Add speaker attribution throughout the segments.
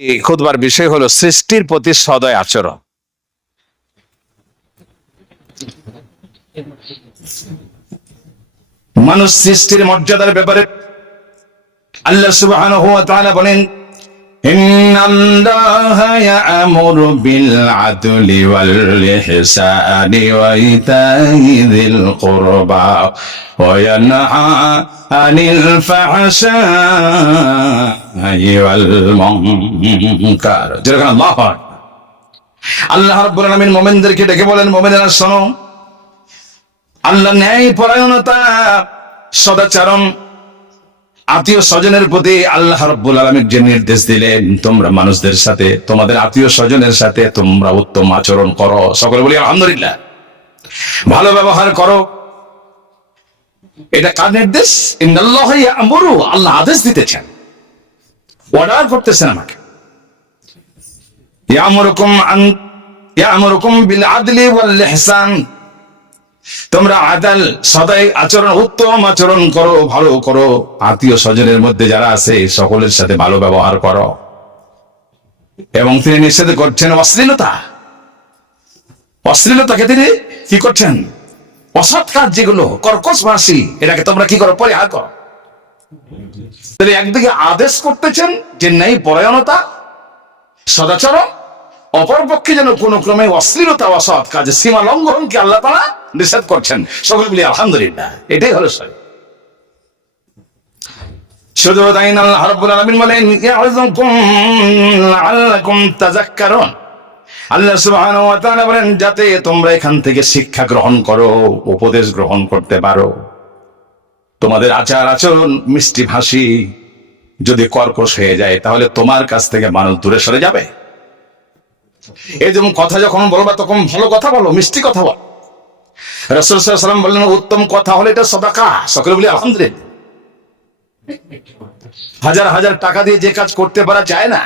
Speaker 1: এই খুদবার বিষয় হলো সৃষ্টির প্রতি সদয় আচরণ।
Speaker 2: মানুষ সৃষ্টির মর্যাদার ব্যাপারে আল্লাহ তাআলা বলেন إن الله يأمر بالعدل والإحسان وإيتاء ذي القربى وينهى عن الفحشاء والمنكر যেরকম আল্লাহ আকবার। আল্লাহ রাব্বুল আলামিন মুমিনদেরকে ডেকে বলেন মুমিনেরা শোনো আল্লাহ ন্যায় পরায়ণতা সদাচরণ আত্মীয় স্বজনের প্রতি আল্লাহ রব্বুল আলমীর যে নির্দেশ দিলেন, তোমরা মানুষদের সাথে, তোমাদের আত্মীয় স্বজনের সাথে তোমরা উত্তম আচরণ করো। সকলে বলি, আলহামদুলিল্লাহ। ভালো ব্যবহার করো। এটা কার নির্দেশ? আল্লাহ আদেশ দিতেছেন। অর্ডার করতেছেন আমাকে। ইয়ামুরুকুম ইয়ামুরুকুম বিল আদলি ওয়াল ইহসান। তোমরা আদাল, সদাই আচরণ, উত্তম আচরণ করো, ভালো করো। আত্মীয় স্বজনের মধ্যে যারা আছে, সকলের সাথে ভালো ব্যবহার করো। এবং তিনি নিষেধ করছেন অশ্লীলতা। অশ্লীলতাকে তিনি কি করছেন? অসৎ কাজ যেগুলো কর্কশ এটাকে তোমরা কি করো? পরিহার করো। তাহলে একদিকে আদেশ করতেছেন যে নেই পরায়ণতা, সদাচরণ, অপরপক্ষে যেন কোনো ক্রমে অশ্লীলতা অসৎ কাজে সীমা লঙ্ঘনকে আল্লাহ তারা নিষেধ করছেন। সকলে বলি আলহামদুলিল্লাহ, এটাই হলো শুধু তাই না, আল্লাহ বলেন যাতে তোমরা এখান থেকে শিক্ষা গ্রহণ করো, উপদেশ গ্রহণ করতে পারো। তোমাদের আচার আচরণ, মিষ্টি ভাষী, যদি কর্কশ হয়ে যায়, তাহলে তোমার কাছ থেকে মানুষ দূরে সরে যাবে। এই যেমন কথা যখন বলবা, তখন ভালো কথা বলো, মিষ্টি কথা বল। রসুল সাল্লাম বললেন, উত্তম কথা হলে এটা সদাকা। সকলে বলি, আলহামদুলিল্লাহ। হাজার হাজার টাকা দিয়ে যে কাজ করতে পারা যায় না।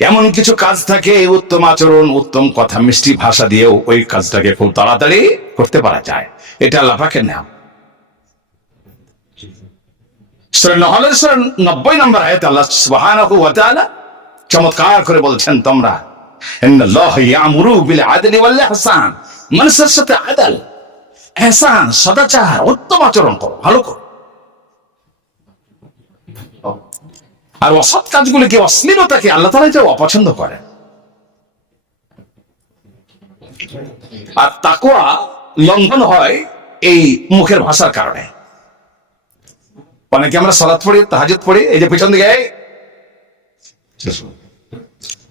Speaker 2: এমন কিছু কাজ থাকে, উত্তম আচরণ, উত্তম কথা, মিষ্টি ভাষা দিয়েও ওই কাজটাকে খুব তাড়াতাড়ি করতে পারা যায়। এটা আল্লাহ পাকের নাম। 90 নম্বর আয়াতে আল্লাহ সুবহানাহু চমৎকার করে বলছেন তোমরা মানুষের সাথে আদল ইহসান সদাচার, উত্তম আচরণ করো, ভালো করো। আর অসৎ কাজগুলিকে অশ্লীলতাকে আল্লাহ তাআলা যে অপছন্দ করে? আর তাকওয়া লঙ্ঘন হয় এই মুখের ভাষার কারণে। অনেকে আমরা সালাত পড়ি তাহাজুদ পড়ি, এই যে পিছন দিকে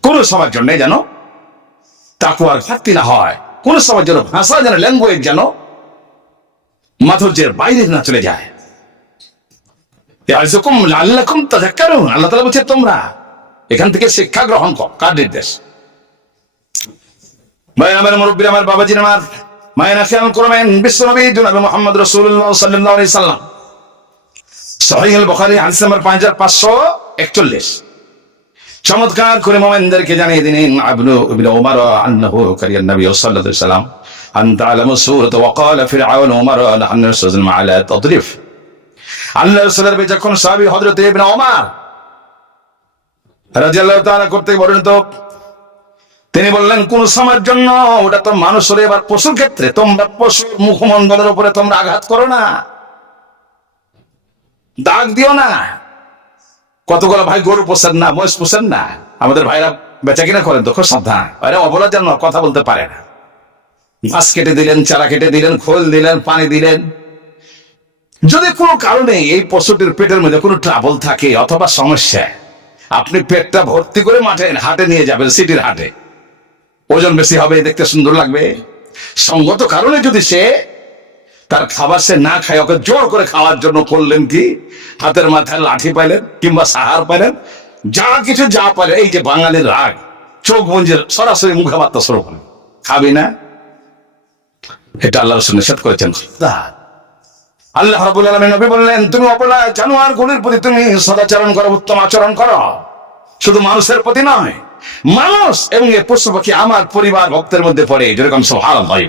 Speaker 2: কোন সবার জন্য যেন তাকুয়ার ঘাটতি না হয়। কোন সময় জন্য ভাষা, যেন ল্যাঙ্গুয়েজ যেন মাধুর্যের বাইরে না চলে যায়। আল্লাহ তাআলা বলছে, তোমরা এখান থেকে শিক্ষা গ্রহণ কর। নির্দেশ? ভাই আমার সাল্লাম। সহিহ আল বুখারী হাদিস নাম্বার 5541 চমৎকার করে মোমেনদেরকে জানিয়ে দিলেন, আবনু ইবনে উমর আন্নাহু কারিয়ান নবী সাল্লাল্লাহু আলাইহি সাল্লাম আন তাআলামু সূরাত ওয়া ক্বালা ফিরআউন উমর নাহনু নাসজুল আলা তাদরিফ। আল্লাহ রাসূলের বে যখন সাহাবী হযরত ইবনে ওমর রাদিয়াল্লাহু তাআলা করতে বলেন তো তিনি বললেন, কোন সময়ের জন্য? ওটা তো মানুষের এবার পশুর ক্ষেত্রে। তোমরা পশুর মুখমণ্ডলের উপরে তোমরা আঘাত করো না। দাগ দিও না। কতগুলো ভাই গরু পোষেন না, মহিষ পোষেন না? আমাদের ভাইরা বেচা কিনা করেন তো, খুব সাবধান। আরে অবলা যেন কথা বলতে পারে না। ঘাস কেটে দিলেন, চারা কেটে দিলেন, খোল দিলেন, পানি দিলেন। যদি কোনো কারণে এই পশুটির পেটের মধ্যে কোনো ট্রাবল থাকে অথবা সমস্যা, আপনি পেটটা ভর্তি করে মাঠে, হাটে নিয়ে যাবেন, সিটির হাটে। ওজন বেশি হবে, দেখতে সুন্দর লাগবে। সঙ্গত কারণে যদি সে তার খাবার সে না খায় ওকে জোর করে খাওয়ার জন্য করলেন কি? হাতের মাথায় লাঠি পাইলেন কিংবা সাহার পাইলেন যা কিছু যা পাইলেন এই যে বাঙালির রাগ চোখ মঞ্জের সরাসরি মুখে মাত্রা শুরু করলেন খাবি না? এটা আল্লাহ রসুল নিষেধ করেছেন। আল্লাহ রাব্বুল আলামিন নবী বললেন তুমি অপলা জানোয়ার গুলির প্রতি তুমি সদাচরণ করো উত্তম আচরণ করো। শুধু মানুষের প্রতি নয় মানুষ এবং এ পশু পাখি আমার পরিবার ভক্তের মধ্যে পড়ে যেরকম সুবহানাল্লাহ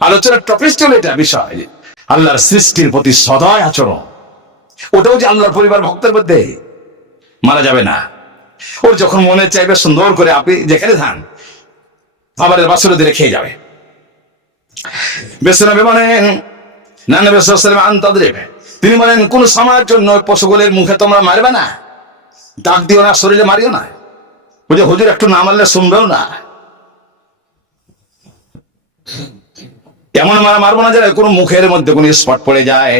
Speaker 2: আলোচনার টপিক ছিল এটা বিষয়। আল্লাহর সৃষ্টির প্রতি সদয় আচরণ। ওটাও যে আল্লাহর পরিবার ভক্তের মধ্যে। মারা যাবে না। ওর যখন মনে চাইবে সুন্দর করে আপনি যেখানে ধান খাবারের বাসরে দিলে খেয়ে যাবে। বেসনবী বলেন না নবী সাল্লাল্লাহু আনতাদরিব তিনি বলেন, কোন সময়ের জন্য পশুগুলির মুখে তোমরা মারবে না। ডাক দিও না, শরীরে মারিও না। ওই যে হুজুর, একটু না মারলে শুনবেও না। এমন মারা মারবো না যারা কোনো মুখের মধ্যে কোনো স্পট পড়ে যায়।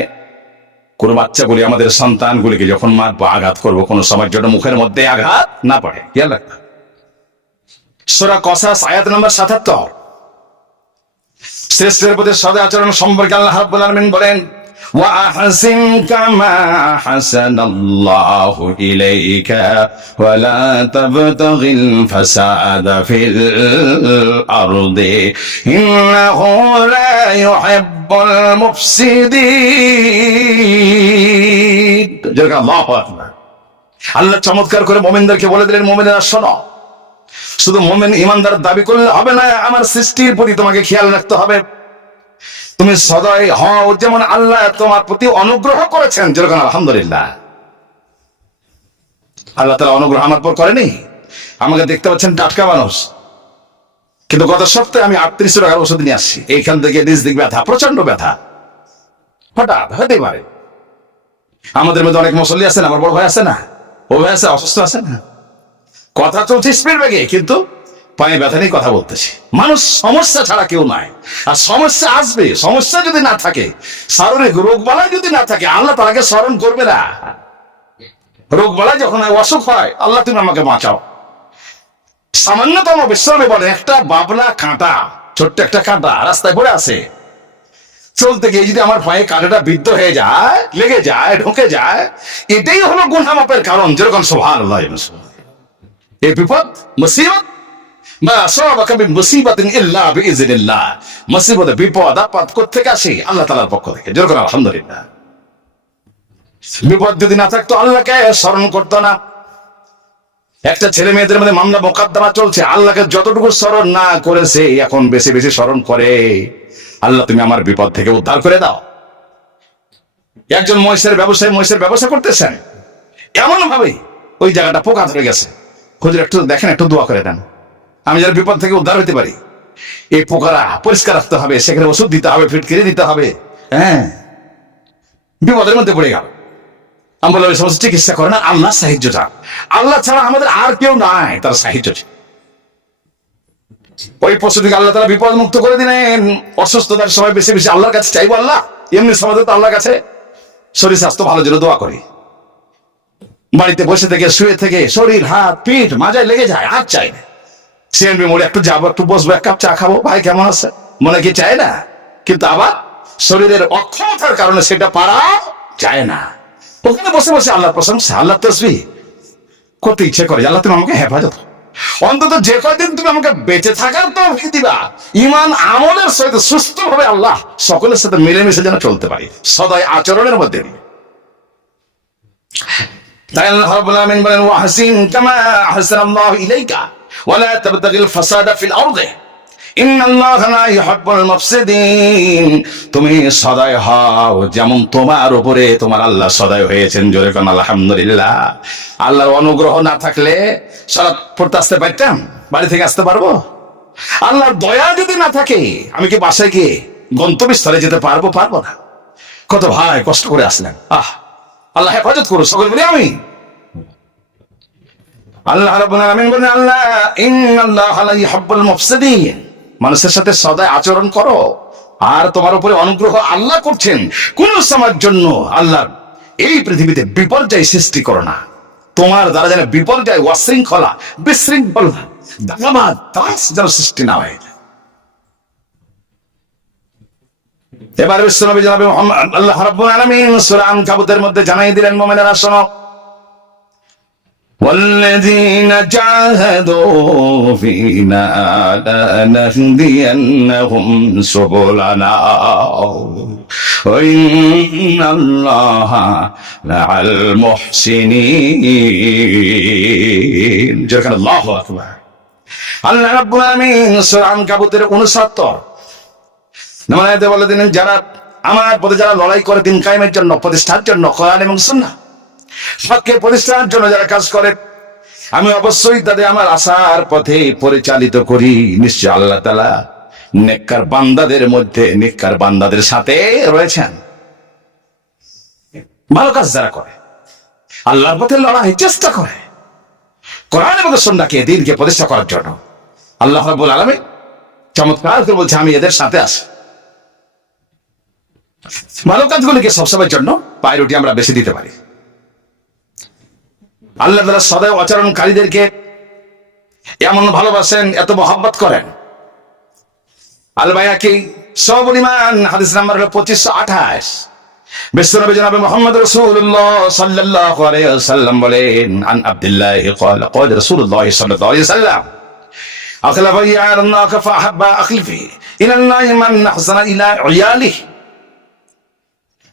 Speaker 2: কোনো বাচ্চাগুলি আমাদের সন্তানগুলিকে যখন মারবো, আঘাত করব, কোনো সময়ের জন্য মুখের মধ্যে আঘাত না পড়ে। খেয়াল রাখবে সোরা কসাস, আয়াত নম্বর সাতাত্তর। শ্রেষ্ঠের প্রতি সদা আচরণ সম্পর্কে আল্লাহ বলেন وأحسن كما حسن الله إليك ولا تبتغ الفساد في الأرض إنه لا يحب المفسدين جزاك الله أكبر আল্লাহ চমৎকার করে মোমেনদেরকে বলে দিলেন মোমেনেরা শোনো শুধু মোমেন ইমানদার দাবি করলে হবে না আমার সৃষ্টির প্রতি তোমাকে খেয়াল রাখতে হবে তুমি সদয় হও, যেমন আল্লাহ তোমার প্রতি অনুগ্রহ করেছেন। যেরকম আলহামদুলিল্লাহ। আল্লাহ তালা অনুগ্রহ আমার পর করেনি? আমাকে দেখতে পাচ্ছেন টাটকা মানুষ। কিন্তু গত সপ্তাহে আমি আটত্রিশ টাকার ওষুধ নিয়ে আসছি। এইখান থেকে নিজ দিক ব্যথা প্রচণ্ড ব্যথা। হঠাৎ হতে পারে। আমাদের মধ্যে অনেক মুসল্লি আছে না, আমার বড় ভাই আছে না, ও ভাই আছে, অসুস্থ আছে না। কথা চলছে স্পিড ব্যাগে কিন্তু পায়ে ব্যথা নিয়ে কথা বলতেছি। মানুষ সমস্যা ছাড়া কেউ নাই। আর সমস্যা আসবে, সমস্যা যদি না থাকে, স্মরণে রোগ বালাই যদি না থাকে, আল্লাহ তারাকে স্মরণ করবে না। রোগ বালাই যখন অসুখ হয়, আল্লাহ তুমি আমাকে বাঁচাও। সামান্যতম বিশ্রামে বলে, একটা বাবলা কাঁটা, ছোট্ট একটা কাঁটা রাস্তায় পড়ে আছে। চলতে গিয়ে যদি আমার পায়ে কাঁটাটা বিদ্ধ হয়ে যায়, লেগে যায়, ঢুকে যায়, এটাই হলো গুণামাপের কারণ, যেরকম সোভার আল্লাহ এই বিপদ, মুসিবত বিপদ, আপদ আল্লাহ পক্ষ থেকে। বিপদ যদি না থাকতো আল্লাহকে স্মরণ করতো না। একটা ছেলে মেয়েদের মধ্যে মামলা চলছে। আল্লাহকে যতটুকু স্মরণ না করেছে, এখন বেশি বেশি স্মরণ করে। আল্লাহ, তুমি আমার বিপদ থেকে উদ্ধার করে দাও। একজন মহিষের ব্যবসায়ী, মহিষের ব্যবসা করতেছেন। এমন ভাবে ওই জায়গাটা পোকা ধরে গেছে। হুজুর একটু দেখেন, একটু দোয়া করে দেন। আমি যার বিপদ থেকে উদ্ধার হতে পারি। এই পোকারা পরিষ্কার রাখতে হবে, সেখানে ওষুধ দিতে হবে ফিটকিরি দিতে হবে। হ্যাঁ বিপদের মধ্যে পড়ে গেল। আমি বললাম সমস্ত চিকিৎসা করে না আল্লাহ সাহায্য চান। আল্লাহ ছাড়া আমাদের আর কেউ নাই, তার সাহায্য। ওই পশুটিকে আল্লাহ তারা বিপদ মুক্ত করে দিলেন। অসুস্থতার সময় বেশি বেশি আল্লাহর কাছে চাইব আল্লাহ। এমনি সমাজে তো আল্লাহর কাছে। শরীর স্বাস্থ্য ভালো জন্য দোয়া করি। বাড়িতে বসে থেকে, শুয়ে থেকে, শরীর, হাত, পিঠ, মাজায় লেগে যায়, আর চাই না। সিএনবি মোড়ে একটু যাব, একটু বসবো, এক কাপ চা খাব। ভাই, কেমন আছে? মনে কি চায় না? কিন্তু আবার শরীরের অক্ষমতার কারণে সেটা পারা যায় না। ওখানে বসে বসে আল্লাহ প্রশংসা, আল্লাহ তসবি করতে ইচ্ছে করে, আল্লাহ তুমি আমাকে হেফাজত অন্তত যে কয়দিন তুমি আমাকে বেঁচে থাকার তো দিবা, ইমান আমলের সহিত সুস্থ ভাবে আল্লাহ সকলের সাথে মিলেমিশে যেন চলতে পারি। সদয় আচরণের মধ্যে। তাই আল্লাহ বলেন, ওয়াহসিন কামা আহসানাল্লাহু ইলাইকা। আরদি। ইন্নাল্লাহা লা ইউহিব্বুল মুফসিদিন। তুমি সদয় হও, যেমন তোমার উপরে তোমার আল্লাহ সদয় হয়েছেন, জোরে কোন আলহামদুলিল্লাহ। আল্লাহর অনুগ্রহ না থাকলে সারা পড়তে আসতে পারতাম? বাড়ি থেকে আসতে পারব? আল্লাহর দয়া যদি না থাকে, আমি কি বাসায় গিয়ে গন্তব্যস্থলে যেতে পারব পারব না? কত ভাই কষ্ট করে আসলেন। আহ, আল্লাহ হেফাজত করো সকল বলি আমি আল্লাহ আল্লাহ মানুষের সাথে সদায় আচরণ করো। আর তোমার উপরে অনুগ্রহ আল্লাহ করছেন। কোন সময়ের জন্য আল্লাহ এই পৃথিবীতে বিপর্যয় সৃষ্টি করো না। তোমার দ্বারা যেন বিপর্যয় অশৃঙ্খলা, বিশৃঙ্খলা দাস যেন সৃষ্টি না হয়। এবার বিশ্বনবী জানাবে আল্লাহ রাব্বুল আলামিন সূরা আনকাবুতের মধ্যে জানাই দিলেন, মুমিনেরা শোনো والذين جاهدوا فينا لنهدينهم سبلنا وإن الله مع المحسنين যেখানে আল্লাহু আকবার আল্লাহ রাব্বুল আলামিন সূরা আনকাবুতের 69 নামায়াতে বলে দিলেন যারা আমার পথে যারা লড়াই করে দিন কায়েমের জন্য প্রতিষ্ঠার জন্য কোরআন এবং সুন্নাহ হককে প্রতিষ্ঠার জন্য যারা কাজ করে, আমি অবশ্যই তাদের আমার আশার পথে পরিচালিত করি। নিশ্চয় আল্লাহ তালা নেককার বান্দাদের মধ্যে, নেককার বান্দাদের সাথে রয়েছেন। ভালো কাজ যারা করে, আল্লাহর পথে লড়াই চেষ্টা করে। কোরআন এবং সন্ধ্যাকে দিনকে প্রতিষ্ঠা করার জন্য। আল্লাহ রাবুল আলমী চমৎকার করে বলছে, আমি এদের সাথে আছি। ভালো কাজগুলিকে সবসময়ের জন্য প্রায়োরিটি আমরা বেশি দিতে পারি। আল্লাহ তালা সদয় আচরণকারীদেরকে এমন ভালোবাসেন এত মহব্বত করেন আল বায়াকি সবরিমান হাদিস নাম্বার হলো পঁচিশশো আঠাশ বিশ্বনবী জনাবে মোহাম্মদ রাসূলুল্লাহ সাল্লাল্লাহু আলাইহি ওয়াসাল্লাম বলেন আন আব্দুল্লাহ قال قال رسول الله صلى الله عليه وسلم أخلف يا الله فأحب أخلفه إلى الله من أحسن إلى عياله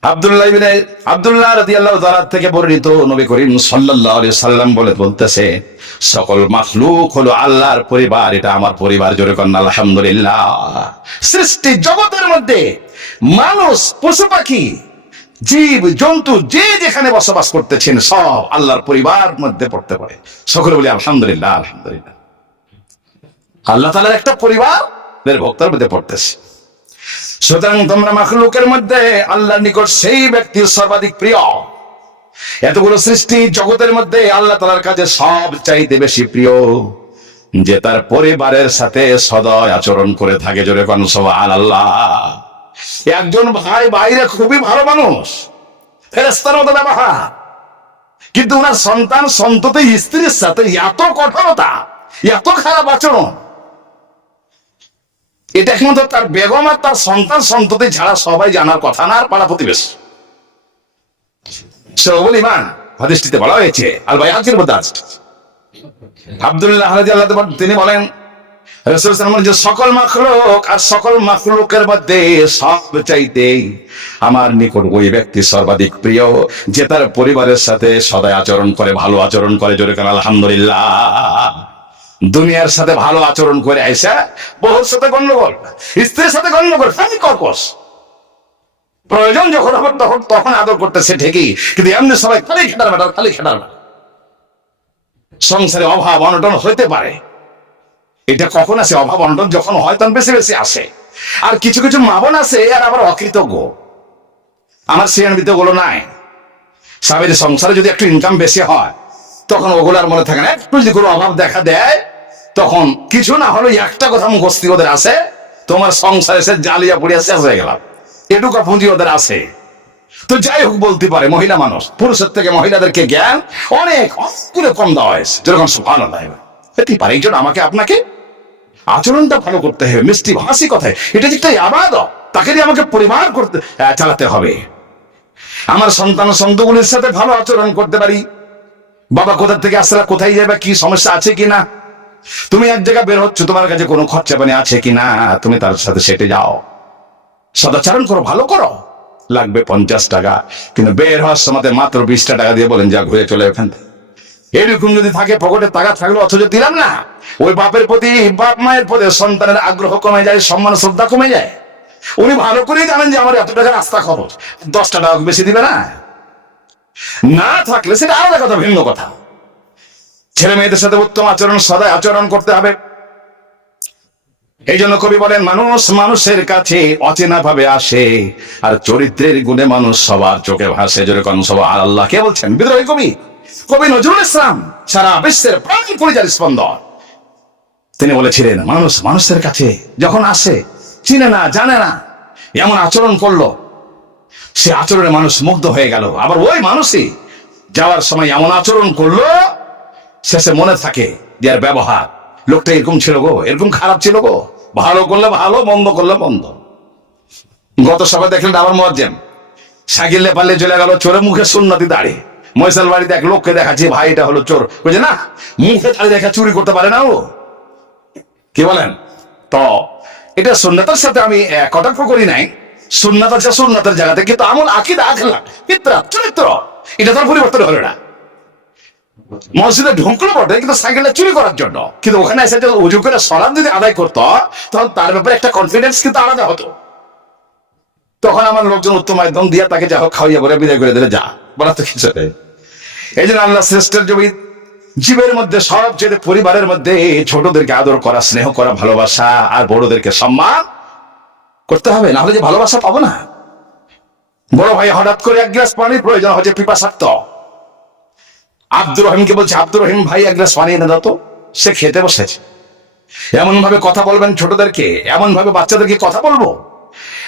Speaker 2: আব্দুল্লাহ ইবনে আব্দুল্লাহ রাদিয়াল্লাহু তাআলা থেকে বর্ণিত নবী করিম সাল্লাল্লাহু আলাইহি সাল্লাম বলে বলতেছে, সকল মাখলুক হলো আল্লাহর পরিবার, এটা আমার পরিবার, জোরে কন্যা আলহামদুলিল্লাহ। সৃষ্টি জগতের মধ্যে মানুষ, পশু পাখি, জীব, জন্তু, যে যেখানে বসবাস করতেছেন, সব আল্লাহর পরিবার মধ্যে পড়তে পারে। সকলে বলি, আলহামদুলিল্লাহ আলহামদুলিল্লাহ। আল্লাহ তাআলার একটা পরিবার ভক্তের মধ্যে পড়তেছে। সুতরাং তোমরা মাখলুকের মধ্যে আল্লাহর নিকট সেই ব্যক্তি সর্বাধিক প্রিয়। এতগুলো সৃষ্টি জগতের মধ্যে আল্লাহ তালার কাছে সব চাইতে বেশি প্রিয়, যে তার পরিবারের সাথে সদয় আচরণ করে থাকে জোরে কোন সবান আল্লাহ একজন ভাই বাইরে খুবই ভালো মানুষ ফেরেস্তার মতো ব্যবহার। কিন্তু ওনার সন্তান সন্ততি স্ত্রীর সাথে এত কঠোরতা, এত খারাপ আচরণ এটা একমাত্র তার বেগম আর তার সন্তান সন্ততি ছাড়া সবাই জানার কথা না, আর পাড়া প্রতিবেশ। হাদিসটিতে বলা হয়েছে, আল আজকের মধ্যে আছে। আব্দুল্লাহ তাআলা তিনি বলেন যে সকল মাখলুক আর সকল মাখলুকের মধ্যে সব চাইতে আমার নিকট ওই ব্যক্তি সর্বাধিক প্রিয়, যে তার পরিবারের সাথে সদায় আচরণ করে, ভালো আচরণ করে, জোরে কান আলহামদুলিল্লাহ। দুনিয়ার সাথে ভালো আচরণ করে আইসা বহুর সাথে গন্ডগোল, স্ত্রীর সাথে গন্ডগোল খালি কর্কশ। প্রয়োজন যখন হবে তখন তখন আদর করতেছে ঠিকই, কিন্তু এমনি সবাই খালি খেটার বেটার খালি খেটার সংসারে অভাব অনটন হইতে পারে। এটা কখন আসে অভাব অনটন যখন হয় তখন বেশি বেশি আসে। আর কিছু কিছু মাবন আছে আর আবার অকৃতজ্ঞ। আমার শ্রেণীতে ওগুলো নাই। স্বামীর সংসারে যদি একটু ইনকাম বেশি হয়, তখন ওগুলো আর মনে থাকে না, একটু যদি কোনো অভাব দেখা দেয় তখন কিছু না হলে একটা কথা মুখস্থি ওদের আছে। তোমার সংসারে সে জালিয়া পড়িয়া শেষ হয়ে গেলাম। এটুকু পুঁজি ওদের আছে। তো যাই হোক বলতে পারে, মহিলা মানুষ, পুরুষের থেকে মহিলাদেরকে জ্ঞান অনেক অনেক কম দেওয়া হয়েছে। যেরকম ভালো দেয় পারে, এই জন্য আমাকে আপনাকে আচরণটা ভালো করতে হবে। মিষ্টি হাসি কথায়। এটা যে একটা আবাদ তাকে দিয়ে আমাকে পরিবার করতে চালাতে হবে। আমার সন্তান সন্তগুলির সাথে ভালো আচরণ করতে পারি। বাবা কোথা থেকে আসলে কোথায় যাবে কি সমস্যা আছে কি না তুমি এক জায়গায় বের হচ্ছ, তোমার কাছে কোনো খরচা পানি আছে কি না? তুমি তার সাথে সেটে যাও। সদাচারণ করো, ভালো করো। লাগবে পঞ্চাশ টাকা। কিন্তু বের হওয়ার সময় মাত্র বিশটা টাকা দিয়ে বলেন, যা ঘুরে চলে এখান থেকে। এরকম যদি থাকে, পকেটে টাকা থাকল, অথচ দিলাম না। ওই বাপের প্রতি, বাপ মায়ের প্রতি সন্তানের আগ্রহ কমে যায়, সম্মান, শ্রদ্ধা কমে যায়। উনি ভালো করেই জানেন যে আমার এত টাকা রাস্তা খরচ দশটা টাকা বেশি দিবে না। না থাকলে সেটা আলাদা কথা, ভিন্ন কথা। ছেলে মেয়েদের সাথে উত্তম আচরণ, সদায় আচরণ করতে হবে। এই জন্য কবি বলেন, মানুষ মানুষের কাছে অচেনা ভাবে আসে আর চরিত্রের গুণে মানুষ সবার চোখে ভাসে। যেরকম সবার আল্লাহ কে বলছেন? বিদ্রোহী কবি কবি নজরুল ইসলাম সারা বিশ্বের প্রাণ পরিচার স্পন্দন। তিনি বলেছিলেন, মানুষ মানুষের কাছে যখন আসে, চিনে না, জানে না, এমন আচরণ করল, সে আচরণে মানুষ মুগ্ধ হয়ে গেল। আবার ওই মানুষই যাওয়ার সময় এমন আচরণ করল শেষে মনে থাকে যে আর ব্যবহার। লোকটা এরকম ছিল গো, এরকম খারাপ ছিল গো। ভালো করলে ভালো, মন্দ করলে মন্দ। গত সবাই দেখলেন আবার মজ্জেম সাইকেলে পারলে চলে গেল চোরে মুখে সুন্নতি দাঁড়িয়ে ময়সাল বাড়িতে এক লোককে দেখাচ্ছে, ভাই, এটা হলো চোর। বুঝে না, মুখে দাঁড়িয়ে দেখা চুরি করতে পারে না ও। কি বলেন? তো এটা সুন্নতের সাথে আমি কটাক্ষ করি নাই। সুন্নাত আছে সুন্নাতের জায়গাতে, কিন্তু আমল আকিদা আখলা ফিতরা, চরিত্র, এটা তার পরিবর্তন হলো না। মসজিদে ঢুকলো বটে, কিন্তু সাইকেলটা চুরি করার জন্য। কিন্তু ওখানে এসে উজু করে সলাদ যদি আদায় করতো, তখন তার ব্যাপারে একটা কনফিডেন্স কিন্তু আলাদা হতো। তখন আমার লোকজন উত্তম একদম দিয়ে তাকে যা হোক খাওয়াইয়া বলে বিদায় করে দিলে, যা বলা তো কিছু নেই। এই জন্য আল্লাহ শ্রেষ্ঠের জমি, জীবের মধ্যে সবচেয়ে পরিবারের মধ্যে ছোটদেরকে আদর করা, স্নেহ করা, ভালোবাসা আর বড়দেরকে সম্মান করতে হবে না হলে যে ভালোবাসা পাবো না। বড় ভাই হঠাৎ করে এক গ্লাস পানির প্রয়োজন হচ্ছে পিপাসাক্ত আব্দুর রহিমকে বলছে, আব্দুর রহিম ভাই, এক গ্লাস পানি এনে দাও তো। সে খেতে বসেছে। এমন ভাবে কথা বলবেন ছোটদেরকে এমন ভাবে বাচ্চাদেরকে কথা বলব?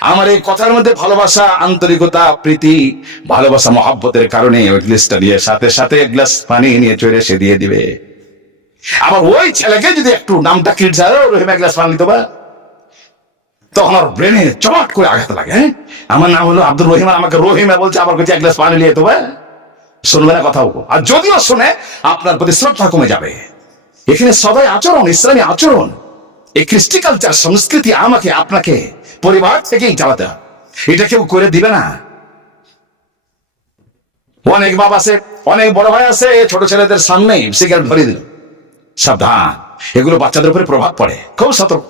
Speaker 2: আমার এই কথার মধ্যে ভালোবাসা, আন্তরিকতা, প্রীতি, ভালোবাসা, মহাব্বতের কারণে ওই গ্লাসটা নিয়ে সাথে সাথে এক গ্লাস পানি নিয়ে চড়ে সে দিয়ে দিবে। আবার ওই ছেলেকে যদি একটু নামটা কিট রহিম, এক গ্লাস পানি দেবা? তখন আর ব্রেনে চট করে আঘাত লাগে হ্যাঁ? আমার নাম হলো আব্দুর রহিম আমাকে রহিমা বলছে, আমার কাছে এক গ্লাস পানি নিয়ে দেবে শুনবে না কথা আর যদিও শুনে আপনার প্রতি শ্রদ্ধা কমে যাবে। এখানে সবাই আচরণ, ইসলামী আচরণ, এই কৃষ্টি কালচার সংস্কৃতি আমাকে, আপনাকে, পরিবার থেকেই চালাতে এটা কেউ করে দিবে না। অনেক বাবা আছে, অনেক বড় ভাই আছে ছোট ছেলেদের সামনেই সিগারেট ধরিয়ে দিল। সাবধান। এগুলো বাচ্চাদের উপরে প্রভাব পড়ে। খুব সতর্ক।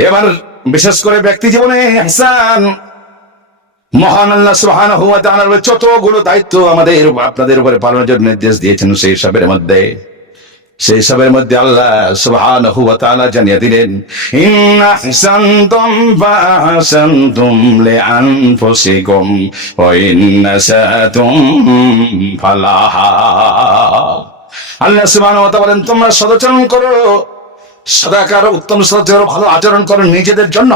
Speaker 2: এবার বিশেষ করে ব্যক্তি জীবনে ইহসান মহান আল্লাহ সুবহানাহু ওয়া তাআলার যতগুলো দায়িত্ব আমাদের আপনাদের উপরে পালনের জন্য নির্দেশ দিয়েছেন, সেই সবের মধ্যে, সেই সবের মধ্যে আল্লাহ সুবহানাহু ওয়া তাআলা জানিয়ে দিলেন, ইন্না আহসানতুম ফাহসানতুম লিআনফুসিকুম ওয়া ইন্না সাআতুম ফালাহা। আল্লাহ সুবহানাহু ওয়া তাআলা বলেন, তোমরা সদাচরণ করো, সদাকার উত্তম সদাচরণ ভালো আচরণ করো নিজেদের জন্য।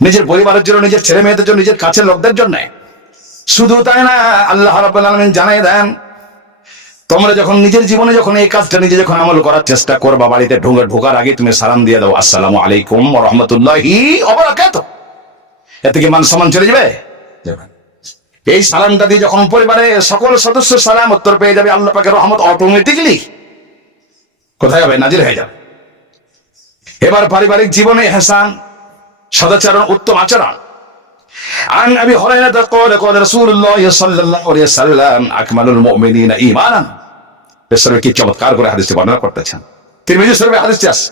Speaker 2: নিজের পরিবারের জন্য, নিজের ছেলে মেয়েদের জন্য, নিজের কাছের লোকদের জন্য। শুধু তাই না, আল্লাহ রাব্বুল জানাই দেন, তোমরা যখন নিজের জীবনে যখন এই কাজটা নিজে যখন আমল করার চেষ্টা করবা, বাড়িতে ঢোকার ঢোকার আগে তুমি সালাম দিয়ে দাও, আসসালামু আলাইকুম রাহমাতুল্লাহি এতে কি মান সম্মান চলে যাবে? এই সালামটা দিয়ে যখন পরিবারে সকল সদস্য সালাম উত্তর পেয়ে যাবে, আল্লাহ পাকের রহমত অটোমেটিকলি কোথায় যাবে নাজির হয়ে যাবে। এবার পারিবারিক জীবনে হেসান সদাচরণ উত্তম আচরণ عن ابي هريره قال قال رسول الله صلى الله عليه وسلم اكمل المؤمنين ايمانا বেসরে কি চমৎকার করে হাদিসটি বর্ণনা করতেছেন তিরমিজি শরীফে হাদিসটি আছে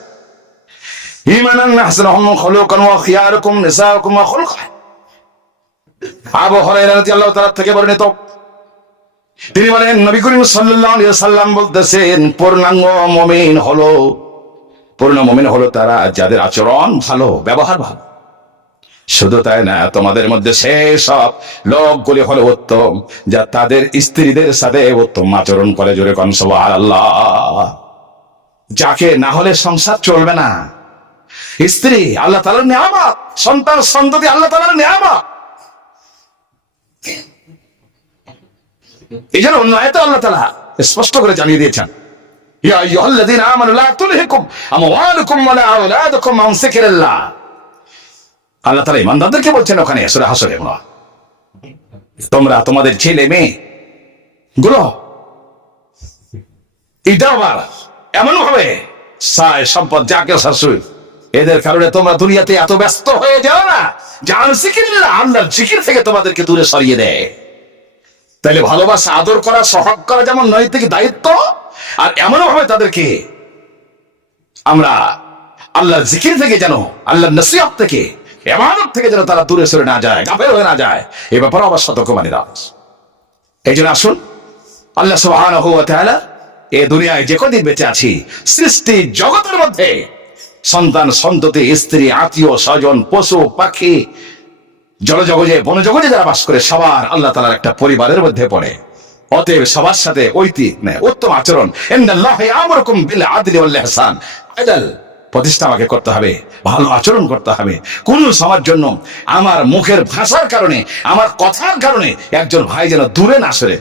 Speaker 2: ঈমানান আহসানুহুম খুলুকান ওয়া খিয়ারুকুম নিসাউকুম ওয়া খুলুকা আবু হুরায়রা রাদিয়াল্লাহু তাআলা থেকে বর্ণিত তিনি বলেন নবী করিম সাল্লাল্লাহু আলাইহি সাল্লাম বলতেছেন পূর্ণাঙ্গ মুমিন হলো পূর্ণ মুমিন হলো তারা যাদের আচরণ ভালো ব্যবহার ভালো শুধু তাই না, তোমাদের মধ্যে সেই সব লোকগুলি হলো উত্তম, যা তাদের স্ত্রীদের সাথে উত্তম আচরণ করে জোরে কনসব আল্লাহ যাকে না হলে সংসার চলবে না। স্ত্রী, আল্লাহ তালার নিয়ামত, সন্তান সন্ততি আল্লাহ তালার নিয়ামত। এই জন্য অন্য আয়তে আল্লাহ তালা স্পষ্ট করে জানিয়ে দিয়েছেন, ইয়া আইয়ুহাল্লাযীনা আমানু লা তুলহিকুম আমওয়ালুকুম ওয়ালা আওলাদুকুম আন যিকরিল্লাহ। আল্লাহ তালা ইমানদারদেরকে বলছেন ওখানে, সুরা হাসরে মনে তোমরা তোমাদের ছেলে মেয়ে গুলো এটা আবার এমন ভাবে সায় সম্পদ যাকে শাশুড়ি এদের কারণে তোমরা দুনিয়াতে এত ব্যস্ত হয়ে যাও না জান সিকিল্লা আল্লাহর জিকির থেকে তোমাদেরকে দূরে সরিয়ে দেয়। তাহলে ভালোবাসা, আদর করা, সহগ করা যেমন নৈতিক দায়িত্ব, আর এমন ভাবে তাদেরকে। আমরা আল্লাহর জিকির থেকে যেন, আল্লাহর নসিহত থেকে এমানত থেকে যেন তারা দূরে সরে না যায় গাফের হয়ে না যায়, এ ব্যাপারে আবার সতর্কবাণী দেওয়া এই জন্য আসুন, আল্লাহ তাআলা এ দুনিয়ায় যে কদিন বেঁচে আছি, সৃষ্টি জগতের মধ্যে সন্তান, সন্ততি, স্ত্রী, আত্মীয়, স্বজন, পশু, পাখি জলজগজে বনজগজে যারা বাস করে, সবার আল্লাহ তালার একটা পরিবারের মধ্যে পড়ে। অতএব সবার সাথে ঐতি মানে উত্তম আচরণ। আদাল প্রতিষ্ঠা আমাকে করতে হবে, ভালো আচরণ করতে হবে। কোন সবার জন্য আমার মুখের ভাষার কারণে, আমার কথার কারণে একজন ভাই যেন দূরে না সরে।